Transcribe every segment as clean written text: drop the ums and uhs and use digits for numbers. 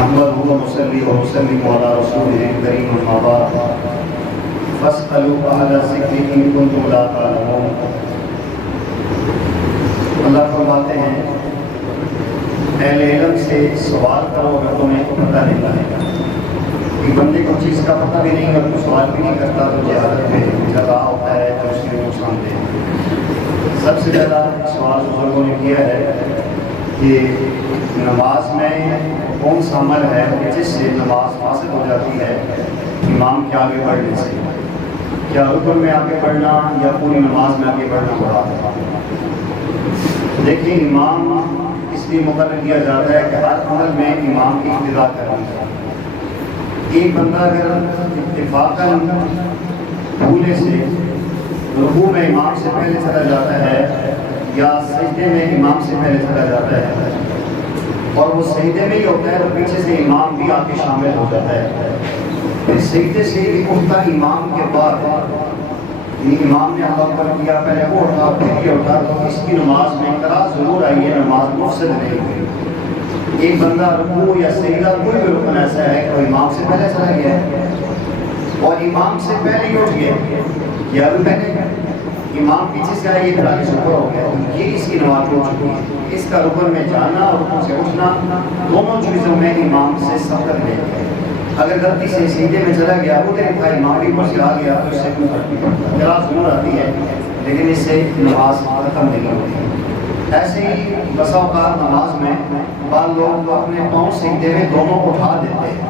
نحمده ونصلي ونسلم على رسوله الكريم أما بعد فاسألوا أهل الذكر إن كنتم لا تعلمون۔ اللہ فرماتے ہیں اہل علم سے سوال کرو اگر تمہیں پتہ نہیں لگے گا۔ کہ بندے کو چیز کا پتہ بھی نہیں، اگر کوئی سوال بھی نہیں کرتا تو جہالت میں جگہ ہوتا ہے تو اس کے نقصان دہ ہے۔ سب سے زیادہ سوال بزرگوں نے کیا ہے کہ نماز میں کون سا عمل ہے کہ جس سے نماز فاسد ہو جاتی ہے امام کے آگے بڑھنے سے؟ کیا رکن میں آگے بڑھنا یا پوری نماز میں آگے بڑھنا مراد ہے؟ دیکھیں، امام اس لیے مقرر کیا جاتا ہے کہ ہر عمل میں امام کی اقتداء کرنی ہے۔ ایک بندہ اگر اتفاقاً بھولے سے رکوع میں امام سے پہلے چلا جاتا ہے یا سجدے میں امام سے پہلے چلا جاتا ہے اور وہ سجدے میں ہی ہوتا ہے تو پیچھے سے امام بھی آ کے شامل ہو جاتا ہے، پھر سجدے سے اٹھتا امام کے بعد امام نے اللہ پر کیا پہلے وہ اٹھا پھر یہ اٹھا تو اس کی نماز میں قرار ضرور آئی ہے، نماز مفسد نہیں ہوئی۔ ایک بندہ رکوع یا سجدہ کوئی بھی رکن ایسا ہے کہ وہ امام سے پہلے چلا گیا ہے اور امام سے پہلے ہی اٹھ گیا یا بھی پہلے امام پیچھے سے آئے یہ دراجے شکر ہو گیا، یہ اس کی نماز ہو چکی ہے۔ اس کا رکن میں جانا اور رکن سے اٹھنا دونوں چیزوں میں امام سے سبقت لے گئے۔ اگر غلطی سے سیدھے میں چلا گیا وہ دیکھا امام بھی پر سے آ گیا تو اس سے کوئی فرق نہیں پڑتا، قرات ضرور آتی ہے لیکن اس سے نماز ختم نہیں ہوتی۔ ایسے ہی بسا اوقات نماز میں بعض لوگ اپنے پاؤں سیدھے میں دونوں اٹھا دیتے ہیں،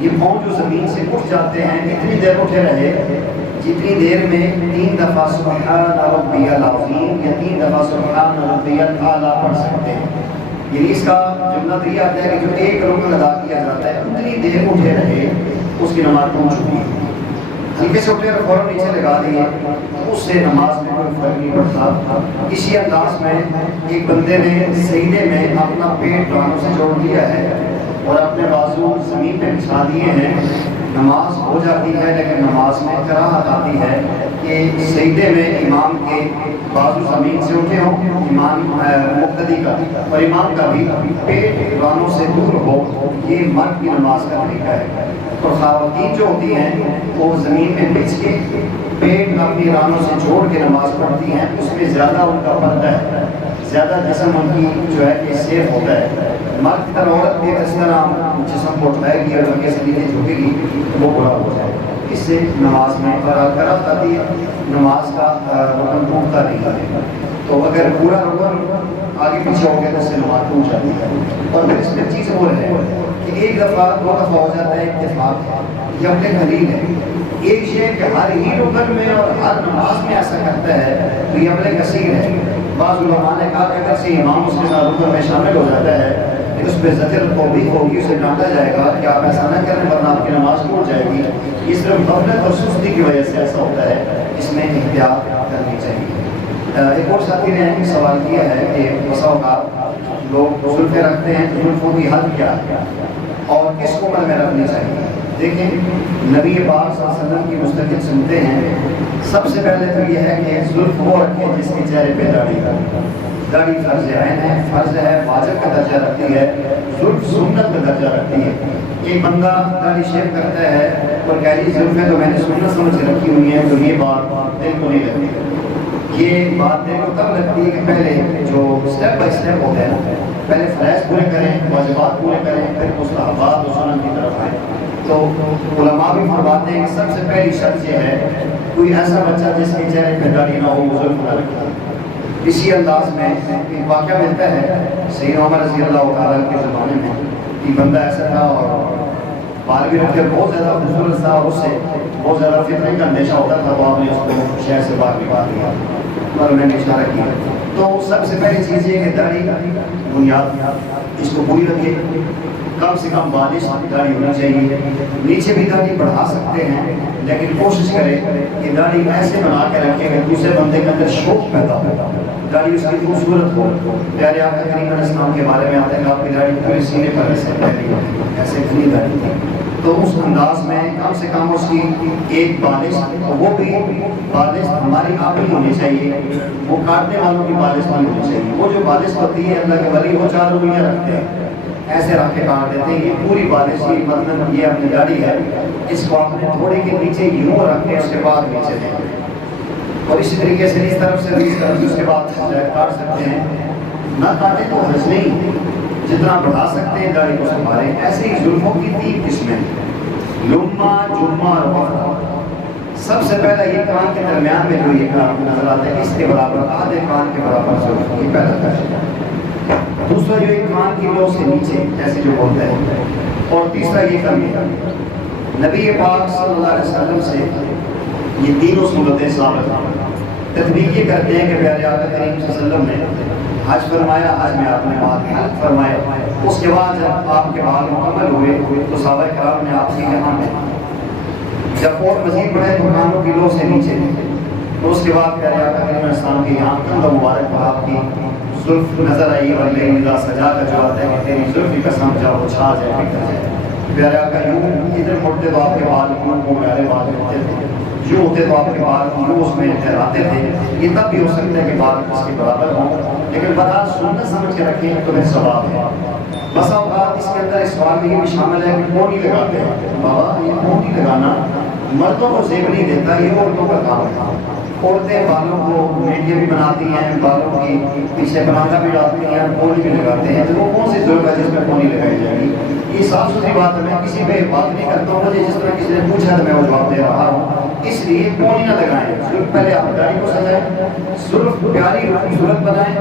یہ پاؤں جو زمین سے اٹھ جاتے ہیں اتنی دیر اٹھے رہے جتنی دیر میں 3 دفعہ سبحان ربی العظیم یا 3 دفعہ سبحان ربی الاعلیٰ پڑھ سکتے ہیں۔ یعنی اس کا جملہ تو یہ آتا ہے کہ جو ایک رکن ادا کیا جاتا ہے اتنی دیر اٹھے رہے اس کی نماز پہنچ چکی ہے۔ ہلکے سے اٹھے اور فوراً نیچے لگا دیے اس سے نماز میں کوئی فرق نہیں پڑتا۔ اسی انداز میں ایک بندے نے سجدے میں اپنا پیٹ ٹانگوں سے جوڑ دیا ہے اور اپنے بازو زمین پہ بچھا دیے ہیں، نماز ہو جاتی ہے لیکن نماز میں کراہت آتی ہے کہ سجدے میں امام کے بازو زمین سے اٹھے ہوں، امام مقتدی کا اور امام کا بھی پیٹ رانوں سے دور ہو، یہ مرد کی نماز کا طریقہ ہے۔ اور خواتین جو ہوتی ہیں وہ زمین میں بچھ کے پیٹ اپنی رانوں سے جوڑ کے نماز پڑھتی ہیں، اس میں زیادہ ان کا پردہ ہے، زیادہ جسم ان کی جو ہے کہ سیف ہوتا ہے۔ مرد کی طرح عورت بھی اس طرح جسم کو اٹھائے گی اور آگے سے نیچے جھکے گی وہ برا ہو جائے، اس سے نماز میں قرات آتی ہے، نماز کا رکن ٹوٹتا نہیں ہے۔ تو اگر پورا رکن آگے پیچھے ہو گیا تو اس سے نماز ٹوٹ جاتی ہے۔ اور پھر اس میں چیز اور ہے کہ ایک دفعہ 2 دفعہ ہو جاتا ہے اتفاق، یہ اپنے دلیل ہے۔ ایک شے کہ ہر ہی رکن میں اور ہر نماز میں ایسا کرتا ہے تو یہ عمل کثیر ہے۔ بعض علماء نے کہا کہ اگر سے امام اس کے ساتھ رکن میں شامل ہو جاتا ہے اس پہ زجر توبیخ ہوگی، اسے ڈانٹا جائے گا کہ آپ ایسا نہ کریں ورنہ آپ کی نماز ٹوٹ جائے گی۔ یہ صرف غفلت اور سستی کی وجہ سے ایسا ہوتا ہے، اس میں احتیاط کرنی چاہیے۔ ایک اور ساتھی نے سوال کیا ہے کہ بسا اوقات لوگ زلفیں رکھتے ہیں، زلفوں کی حد کیا ہے اور کس عمر میں رکھنی چاہیے؟ دیکھیں، نبی پاک صلی اللہ علیہ وسلم کی مستقل سنتے ہیں، سب سے پہلے تو یہ ہے کہ زلف وہ رکھے جس کے چہرے پہ داڑھی ہو۔ داڑھی فرض عین ہے، فرض ہے، واجب کا درجہ رکھتی ہے، زلف سنت کا درجہ رکھتی ہے۔ ایک بندہ داڑھی شیو کرتا ہے اور کہہ جی زلفیں تو میں نے سنت سمجھ کے رکھی ہوئی ہیں، تو یہ بات دل کو نہیں لگتی۔ یہ بات دل کو تب لگتی ہے کہ پہلے جو سٹیپ بائی سٹیپ ہوتے ہیں نا، پہلے فرائض پورے کریں، واجبات پورے کریں، پھر مستحبات و سنن کی طرف آئیں۔ تو علماء بھی فرماتے ہیں کہ سب سے پہلی شرط یہ ہے کوئی ایسا بچہ جس کے چہرے پہ داڑھی نہ ہو وہ زلف نہ رکھے۔ اسی انداز میں ایک واقعہ ملتا ہے سیدنا عمر رضی اللہ تعالیٰ کے زمانے میں، ایک بندہ ایسا تھا اور بال بھی رکھے بہت زیادہ خوبصورت تھا اور اس سے بہت زیادہ فتنے کا اندیشہ ہوتا تھا، وہ آپ نے اس کو شہر سے باہر نکال دیا۔ عمر میں نے اشارہ کیا تو سب سے پہلی چیز یہ کہ داڑھی بنیاد اس کو پوری رکھے، کم سے کم 42 داڑھی ہونا چاہیے۔ نیچے بھی داڑھی بڑھا سکتے ہیں لیکن کوشش کرے کہ داڑھی ایسے بنا کے رکھے کہ دوسرے بندے کے اندر شوق پیدا ہو، داڑھی اس کی خوبصورت ہو۔ پیارے آقا کریم علیہ السلام کے بارے میں آتے ہیں کہ آپ کی داڑھی پورے سینے پر ایسے پھیلی ہوتی، ایسے گھنی داڑھی تھی، تو اس انداز میں کم سے کم اس کی ایک بالش، وہ بھی بالش ہماری آپ ہی ہونی چاہیے، وہ کاٹنے والوں کی بالش نہیں ہونی چاہیے۔ وہ جو بالش ہوتی ہے اللہ کے ولی وہ 4 انگلیاں رکھتے ہیں، ایسے رکھ کے کاٹ دیتے ہیں. یہ پوری بالشی مطلب یہ اپنی داڑھی ہے، اس کو آپ نے تھوڑے کے نیچے یوں رکھ کے اس کے بعد نیچے دیں، اور اسی طریقے سے اس طرف سے اس طرف سے اس کے بعد کاٹ سکتے ہیں. نہ کاٹیں تو حرج نہیں، جتنا بڑھا سکتے ہیں داڑھی کو سنبھالیں. ایسے ہی زلفوں کی 3 قسمیں، لما، جمہ اور وفرہ. سب سے پہلا یہ کان کے درمیان میں جو یہ کان نظر آتا ہے، اس کے برابر آدھے کان کے برابر زلف یہ پہلا درجہ. دوسرا جو ایک کان کی لو سے نیچے جیسے جو بولتا ہے، اور تیسرا یہ کمی. نبی پاک صلی اللہ علیہ وسلم سے یہ تینوں صورتیں ثابت ہیں. تطبیق یہ کرتے ہیں کہ پیارے آقا کریم صلی اللہ علیہ وسلم نے حج فرمایا، حج میں آپ نے بات حلق فرمایا. اس کے بعد جب آپ کے بال مکمل ہوئے تو صحابہ کرام نے آپ سے یہاں میں جب اور مزید بڑھے تو کانوں کی لو سے نیچے تو اس کے بعد پیارے آقا کریم علیہ السلام کے یہاں کند مبارک پر آپ کی زلف نظر آئی. اور لیلا سجا کا جو آتا ہے کہ تیری زلف کی قسم جب وہ چھا جائے بکھر جائے. پیارے آقا یوں ادھر مڑتے تو آپ کے بال کو پیارے بال ہوتے تھے، یوں ہوتے تو آپ کے بال یوں اس میں ٹھہراتے تھے. یہ تب بھی ہو سکتا ہے کہ بال اس کے برابر ہوں، لیکن بہرحال سنت سمجھ کے رکھیں تو میں ثواب ہے. بسا اوقات اس کے اندر اس سوال میں یہ بھی شامل ہے کہ پونی لگاتے ہیں. بابا یہ پونی لگانا مردوں کو زیب نہیں دیتا، یہ عورتوں کا کام ہے. عورتیں بالوں کو میڈیا بھی بناتی ہیں، بالوں کی پیچھے بنانا بھی ڈالتی ہیں، پونی بھی لگاتے ہیں. تو وہ کون سی ضرورت ہے جس میں پونی لگائی جائے گی؟ یہ صاف ستھری بات ہے، میں کسی پہ بات نہیں کرتا ہوں. مجھے جس طرح کسی نے پوچھا تو میں وہ جواب دے رہا ہوں. اس لیے پونی نہ لگائیں. صرف پہلے آپ داڑھی کو سجائیں، صرف پیاری خوبصورت بنائیں،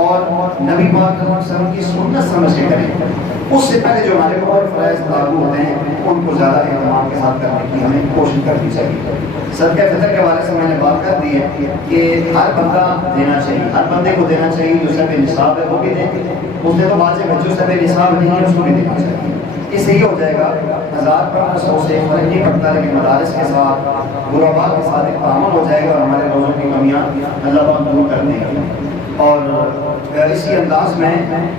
اور نبی پاک صلی اللہ علیہ وسلم کی سنت سمجھ کے کریں. اس سے پہلے جو ہمارے اور فرائض لاگو ہوتے ہیں ان کو زیادہ اہتمام کے ساتھ کرنے کی ہمیں کوشش کرنی چاہیے. صدقہ فطر کے حوالے سے میں نے بات کر دی ہے کہ ہر بندہ دینا چاہیے، ہر بندے کو دینا چاہیے. جو سب نصاب ہے وہ بھی دیں، اس نے تو واجب ہے. جو سب نصاب نہیں ہے اس کو بھی دینا چاہیے. اس سے یہ ہو جائے گا 1000-1500 سے فرق نہیں پڑتا، لیکن مدارس کے ساتھ غرباء کے ساتھ ایک تعامل ہو جائے گا اور ہمارے روزوں کی کمیاں اللہ پاک دور کر دیں گے. اور اسی انداز میں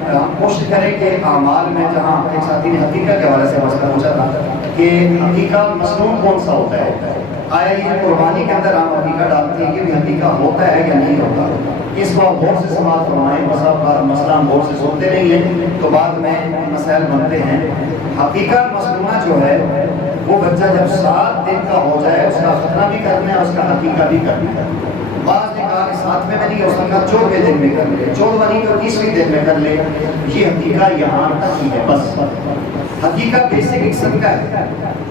ہم کوشش کریں کہ اعمال میں جہاں ایک ساتھی نے حقیقت کے حوالے سے مسئلہ پوچھا تھا کہ حقیقت مصنون کون سا ہوتا ہے، آیا یہ قربانی کے اندر ہم حقیقت ڈالتے ہیں کہ بھی حقیقت ہوتا ہے یا نہیں ہوتا. اس بات غور سے سماعت فرمائیں. مسئلہ ہم غور سے سنتے نہیں ہیں تو بعد میں مسائل بنتے ہیں. حقیقت مصنوعہ جو ہے وہ بچہ جب 7 دن کا ہو جائے اس کا ختنہ بھی کرنا ہے، اس کا حقیقت بھی کرنا ہے. بعض نے کہا کہ 7ویں میں نہیں ہو سکتا، 14ویں دن میں کر لے، 14واں نہیں تو 30ویں دن میں کر لے. یہ حقیقت یہاں تک ہی ہے بس. حقیقت بیسک ایک صدقہ ہے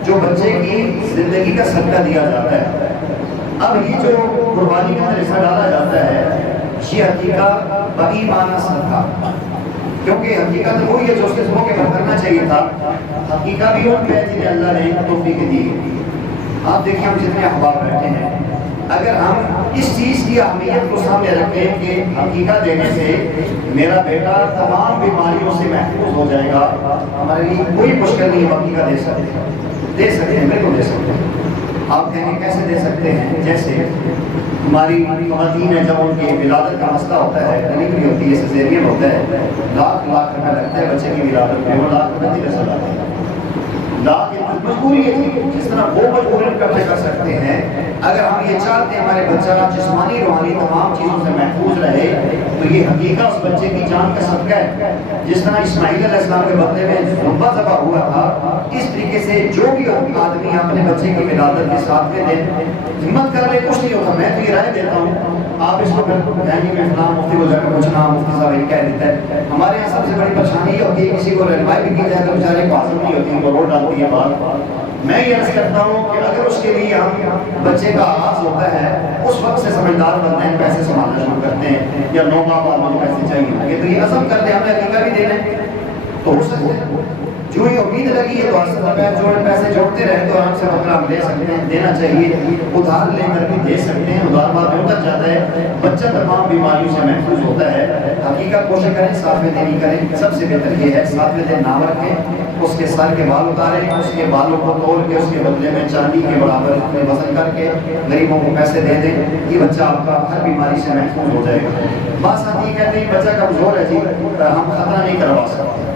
جو بچے کی زندگی کا صدقہ دیا جاتا ہے. اب یہ جو قربانی کے اندر حصہ ڈالا جاتا ہے یہ حقیقت بایمانہ صدقہ، کیونکہ حقیقت وہی ہے جو اس کے موقع پر کرنا چاہیے تھا. حقیقت بھی ان پہ جنہیں اللہ نے توفیق دی. آپ دیکھیں ہم جتنے احباب بیٹھے ہیں، اگر ہم اس چیز کی اہمیت کو سامنے رکھیں کہ حقیقت دینے سے میرا بیٹا تمام بیماریوں سے محفوظ ہو جائے گا، ہمارے لیے کوئی مشکل نہیں ہے. حقیقت دے سکتے ہیں بالکل دے سکتے ہیں. آپ کہیں گے کیسے دے سکتے ہیں؟ جیسے ہماری خواتین ہیں جب ان کی ولادت کا مسئلہ ہوتا ہے، ڈلیوری ہوتی ہے، سیزیرین ہوتا ہے، لاکھ روپے لگتا ہے بچے کی ولادت میں. وہ لاکھ روپے نہیں رسل آتے ہیں. مجبوری ہے جس طرح وہ مجبوری کرتے کر سکتے ہیں. اگر ہم یہ چاہتے ہیں ہمارے بچہ جسمانی روحانی تمام چیزوں سے محفوظ رہے تو یہ حقیقت اس بچے کی جان کا صدقہ ہے. جس طرح اسماعیل علیہ السلام کے بدلے میں زمبہ ذبح ہوا تھا، اس طریقے سے جو بھی آدمی اپنے بچے کی ولادت کے 7ویں دن ہمت کر لے کچھ نہیں ہوتا. میں تو یہ رائے دیتا ہوں آپ اس کو کہیں گے میں فلاں مفتی کو جا کر پوچھنا، مفتی صاحب یہ کہہ دیتا ہے. ہمارے یہاں سب سے بڑی پریشانی یہ ہوتی ہے کسی کو رہنمائی بھی کی جائے تو بیچارے کو حاصل نہیں ہوتی، وہ روڈ ڈالتی ہے بات. میں یہ عرض کرتا ہوں کہ اگر اس کے لیے ہم بچے کا آغاز ہوتا ہے اس وقت سے سمجھدار بنتے ہیں، پیسے سنبھالنا شروع کرتے ہیں یا 9 ماہ بعد مجھے پیسے چاہیے تو یہ عزم کرتے ہیں ہمیں حقیقت بھی دینا ہے تو ہو سکتا ہے. جو یہ امید لگی ہے تو پیسے جوڑتے رہے تو آرام سے بکرا ہم دے سکتے ہیں. دینا چاہیے، ادھار لے کر بھی دے سکتے ہیں. ادھار بعد میں اتر جاتا ہے، بچہ تمام بیماریوں سے محفوظ ہوتا ہے. حقیقت کوشش کریں 7ویں دن ہی کریں. سب سے بہتر یہ ہے 7ویں دن نہ رکھیں، اس کے سر کے بال اتاریں، اس کے بالوں کو توڑ کے اس کے بدلے میں چاندی کے برابر اپنے وزن کر کے غریبوں کو پیسے دے دیں. یہ بچہ آپ کا ہر بیماری سے محفوظ ہو جائے گا. بعض ساتھی کہتے ہیں بچہ کمزور ہے جی ہم خطرہ نہیں کروا سکتے.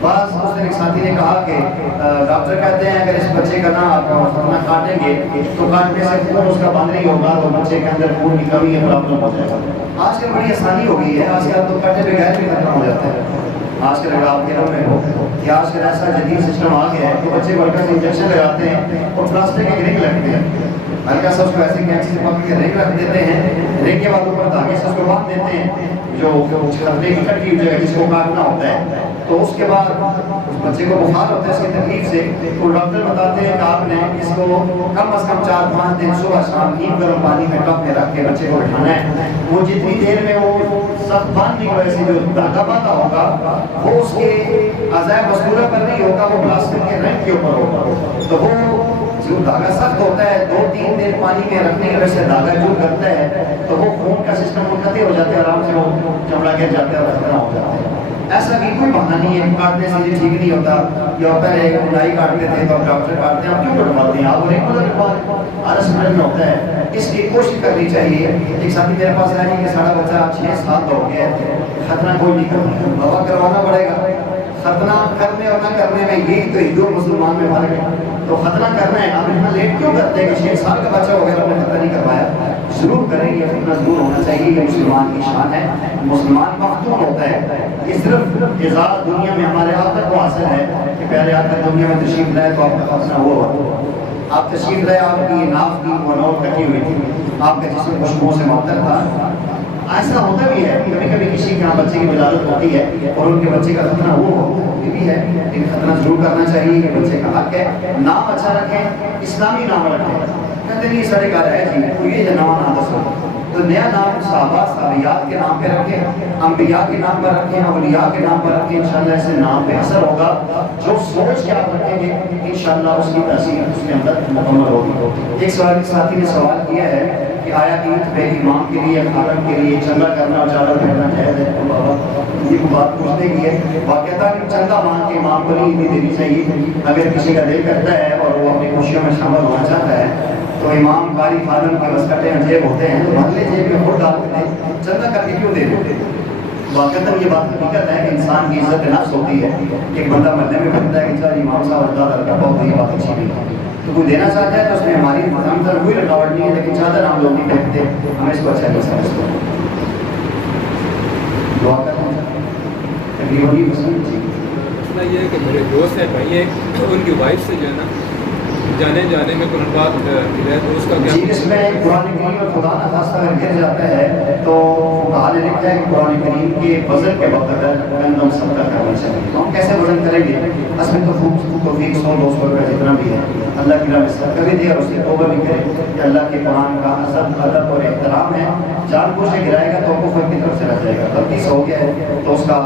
بعض اس ایک ساتھی نے کہا کہ ڈاکٹر کہتے ہیں اگر اس بچے کا نام آپ ختنہ کاٹیں گے تو کاٹنے سے خون اس کا بند نہیں ہوگا تو بچے کے اندر خون کی کمی ہے پرابلم ہو جائے گا. آج کل بڑی آسانی ہو گئی ہے، آج کل تو کاٹے بغیر بھی ختم ہو جاتا ہے. آج کل اگر آپ کے گھر میں ہو کہ آج کل ایسا جدید سسٹم آ گیا ہے کہ بچے کو ہلکا سے انجیکشن لگاتے ہیں اور پلاسٹک کے رنگ لگتے ہیں، ہلکا سا اس کو ایسے کینچی سے پکڑ کے رنگ رکھ دیتے ہیں، رنگ کے بعد اوپر دھاگے سے اس کو باندھ دیتے ہیں جو خطرے کی کٹی ہوئی جگہ جس کو کاٹنا ہوتا ہے، تو اس کے بعد اس بچے کو بخار ہوتا ہے اس کی تکلیف سے، تو ڈاکٹر بتاتے ہیں کہ آپ نے اس کو کم از کم 4-5 دن صبح شام نیم گرم پانی میں ٹب میں رکھ کے بچے کو بٹھانا ہے، وہ جتنی دیر میں وہ سب باندھنے کی وجہ سے جو دھاگا باندھا ہوگا وہ اس کے اعضاء مستورہ پر نہیں ہوگا، وہ پلاسٹک کے رنگ کے اوپر ہوگا، تو وہ جو دھاگا سخت ہوتا ہے 2-3 دن پانی میں رکھنے کی وجہ سے دھاگا جو کرتا ہے تو وہ خون کا سسٹم منقطع ہو جاتا ہے، آرام سے وہ چمڑا گر جاتا ہے اور ختم ہو جاتا ہے۔ ایسا بھی کوئی بہانہ نہیں ہے کاٹنے سے یہ ٹھیک نہیں ہوتا، یا پہلے کھدائی کاٹتے تھے تو اب ڈاکٹر کاٹتے ہیں، آپ کیوں کٹواتے ہیں؟ آپ ریگولر عرض میں ہوتا ہے، اس کی کوشش کرنی چاہیے۔ ایک ساتھی میرے پاس آیا کہ سارا بچہ 6 سال ہو گیا ہے، ختنہ کوئی نہیں کرنا، بابا کروانا پڑے گا، ختنہ کرنے اور نہ کرنے میں یہی تو ہندو مسلمان میں فرق ہے، تو ختنہ کرنا ہے، آپ اتنا لیٹ کیوں کرتے ہیں کہ 6 سال کا بچہ ہو گیا آپ نے ختنہ نہیں کروایا؟ ضرور کریں گے، ختنہ ضرور ہونا چاہیے، یہ مسلمان کی شان ہے، مسلمان مختوم ہوتا ہے، یہ صرف اعزاز دنیا میں ہمارے آقا کو حاصل ہے کہ پہلے آقا دنیا میں تشریف لائے تو آپ کا ختنہ ہوا، آپ تشریف لائے، آپ کی ناف کی وہ نوٹ کٹی ہوئی تھی، آپ کا جسم خوشبو سے معطر تھا۔ ایسا ہوتا بھی ہے کبھی کبھی کسی کے یہاں بچے کی ولادت ہوتی ہے اور ان کے بچے کا ختنہ وہ بھی ہے، لیکن ختنہ ضرور کرنا چاہیے، یہ بچے کا حق ہے، نام اچھا رکھیں، اسلامی نام رکھیں، کہتے نہیں سارے گھر ہے جی تو یہ نام نہ دسو، تو نیا نام صحابہ صحابیات کے نام پہ رکھیں، انبیاء کے نام پر رکھیں، اولیاء کے نام پر رکھیں، انشاءاللہ اس سے نام پہ اثر ہوگا، جو سوچ کے آپ رکھیں گے انشاءاللہ اس کی تاثیر اس کے اندر مکمل ہوگی۔ ایک سوال ساتھی نے سوال کیا ہے کہ آیا عید پہ امام کے لیے خاتم کے لیے چندہ کرنا اور چادر پہننا جائز ہے؟ تو بابا یہ بات پوچھنے کی ہے، واقعہ چندہ مانگ کے امام کو نہیں دینی چاہیے، اگر کسی کا دل کرتا ہے اور وہ اپنی خوشیوں میں شامل ہونا چاہتا ہے تو امام قاری خادم کے بس کٹے جیب ہوتے ہیں تو بھلے جیب میں خود ڈال کے دیں، چندہ کر کے کیوں دے دو؟ واقعہ یہ بات حقیقت ہے کہ انسان کی عزت نفس ہوتی ہے، ایک بندہ مرنے میں کہتا ہے کہ چل امام صاحب اللہ کا بہت یہ بات اچھی نہیں ہے، تو کوئی دینا چاہتا ہے تو اس میں ہماری ہم سر کوئی رکاوٹ نہیں ہے، لیکن چادر ہم لوگ نہیں پہنتے، ہم اس کو اچھا نہیں سمجھتے۔ دعا کرتے ہیں تقریباً یہ پسند جی مسئلہ یہ ہے کہ میرے دوست ہیں بھائی ہیں، ان کی وائف سے جو ہے نا جانے میں قرآن پاک ملا ہے، تو اس کا کیا؟ جی اس میں قرآن کریم اور خدا نہ خاصہ اگر گر جاتا ہے تو فقہا نے لکھا ہے کہ قرآن کریم کے وزن کے وقت گندم صدقہ کرنا چاہیے، تو ہم کیسے وزن کریں گے؟ اس میں توفیق 100-200 روپے جتنا بھی ہے اللہ کی راہ میں صدقہ بھی دے اور اس سے توبہ بھی کرے کہ اللہ کے قرآن کا ادب اور احترام ہے، جان بوجھ کے گرائے گا تو کفر کی طرف سے رہ جائے گا، غلطی سے ہو گیا ہے تو اس کا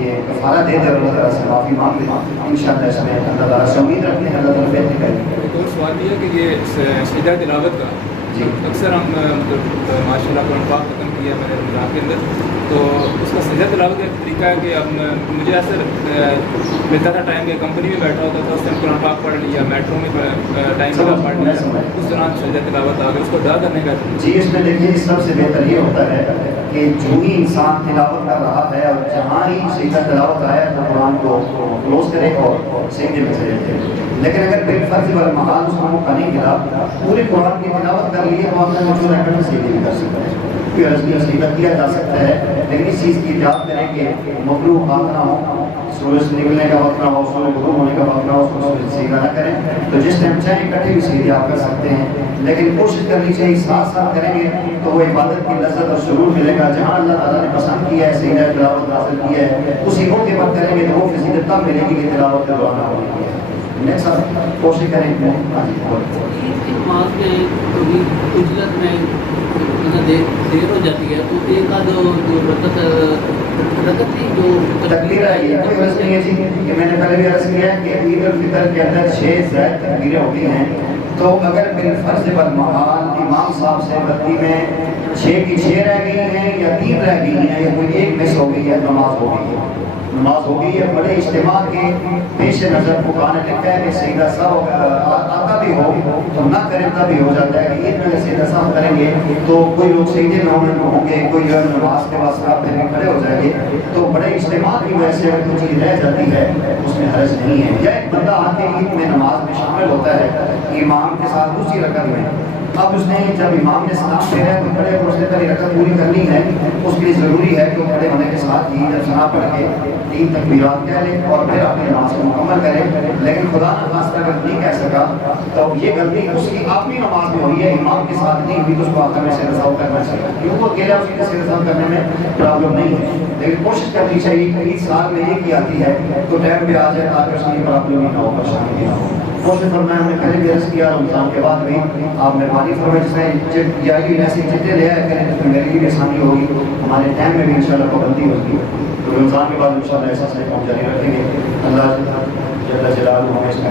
یہ کفارہ دے دے اور اللہ تعالیٰ سے معافی مانگ لے، انشاءاللہ اس میں اللہ تعالیٰ سے امید رکھتے ہیں اللہ تعالیٰ بہتر کرے گا۔ ایک اور سوال یہ ہے کہ یہ سجدہ تلاوت کا جی اکثر ہم مطلب ماشاء اللہ قرآن پاک ختم کیا میں نے رمضان کے اندر، تو اس کا سجدہ تلاوت کا ایک طریقہ ہے کہ اب مجھے ایسا ملتا تھا ٹائم کہ کمپنی میں بیٹھا ہوتا تھا اس ٹائم قرآن پاک پڑھ لیا، میٹرو میں ٹائم لگا پڑھ لیا، اس دوران سجدہ تلاوت آ گئی، اس کو ادا کرنے کا جی اس میں دیکھیے سب سے بہتر یہ ہوتا ہے کہ جو ہی انسان تلاوت کر رہا ہے اور جہاں ہی سجدہ تلاوت آیا تو قرآن کو کلوز کرے اور سجدے میں چلے جائے، لیکن اگر بالفرض والمحال اس کو موقع نہیں ملا پورے قرآن کی تلاوت کر لیے تو آپ نے موجود رہ کر سجدے بھی کر سکتے ہیں، کوئی عرض نہیں سجدہ کیا جا سکتا ہے، لیکن اس چیز کی اجازت کریں کہ مغلوب بات نہ ہو، سورج سے نکلنے کا وقت نہ ہو، سورج غروب ہونے کا وقت نہ ہو، اس کو سورج سجدہ نہ کریں، تو جس ٹائم چاہیں اکٹھے بھی سجدے آپ کر سکتے ہیں، لیکن کوشش کرنی چاہیے ساتھ ساتھ کریں گے تو وہ عبادت کی لذت اور سرور ملے گا، جہاں اللہ تعالیٰ نے پسند کیا ہے سجدہ تلاوت حاصل کیا ہے اسی موقع پر کریں گے تو وہ فضیلت تب ملے گی کہ تلاوت کے دوران ہونے کی ہے۔ نیکسٹ آپ کوشش کریں گے نماز میں کبھی اجلت میں دیر ہو جاتی ہے تو ایک کا جو رکعت تھی جو تکبیر ہے، یہ کوئی عرض نہیں ہے جی کہ میں نے پہلے بھی عرض کیا ہے کہ عید الفطر کے اندر 6 زائد تکبیریں ہوتی ہیں، تو اگر بالفرض والمحال امام صاحب سے غلطی میں 6 کی 6 رہ گئی ہیں یا 3 رہ گئی ہیں یا کوئی ایک مس ہو گئی ہے، نماز ہو گئی ہے، نماز ہو گئی ہے، بڑے اجتماع کے پیش نظر فقہا نے لکھا ہے کہ سجدہ سہو آتا بھی ہو تو نہ کریں تب بھی ہو جاتا ہے کہ عید میں سجدہ سہو کریں گے تو کوئی لوگ سجدے میں ہوں گے، کوئی جو نماز کے بعد آپ پھر کھڑے ہو جائیں گے، تو بڑے اجتماع کی وجہ سے اگر کوئی چیز رہ جاتی ہے اس میں حرج نہیں ہے، یا ایک بندہ آ کے عید میں نماز میں شامل ہوتا ہے، امام امام کے ساتھ دوسری رکعت میں اب اس نے جب امام نے سلام پھیرا ہے تو کھڑے ہو اس نے پہلی رکعت پوری کرنی ہے، اس کے لیے ضروری ہے کہ وہ کھڑے ہونے کے ساتھ ہی جب ثنا پڑھ کے 3 تکبیرات کہہ لے اور پھر اپنی نماز کو مکمل کرے. لیکن خدا نہ خواستہ اگر نہیں کہہ سکا تو یہ غلطی اس کی اپنی نماز میں ہوئی ہے، امام کے ساتھ نہیں ہوئی، تو اس کو آخر میں سیر ساؤ کرنا چاہیے، کیونکہ وہ اکیلا اس کے سیر ساؤ کرنے میں پرابلم نہیں ہے. لیکن کوشش کرنی چاہیے کہ اس سال میں ایک ہی آتی ہے تو ٹائم پہ آ جائے تاکہ اس کی پرابلم ہی نہ ہو، پریشانی بھی نہ ہو. کوشش فرمایا ہم نے پہلے بھی عرض کیا رمضان کے بعد بھی آپ مہربانی فرمائیں جس میں جاری ایسی چیزیں لے آئے کریں جس میں میری بھی آسانی ہوگی، ہمارے ٹائم میں بھی انشاءاللہ پابندی ہوگی. تو رمضان کے بعد انشاءاللہ ایسا سے کام جاری رکھیں گے. اللہ جل جلالہ ہمیں اس میں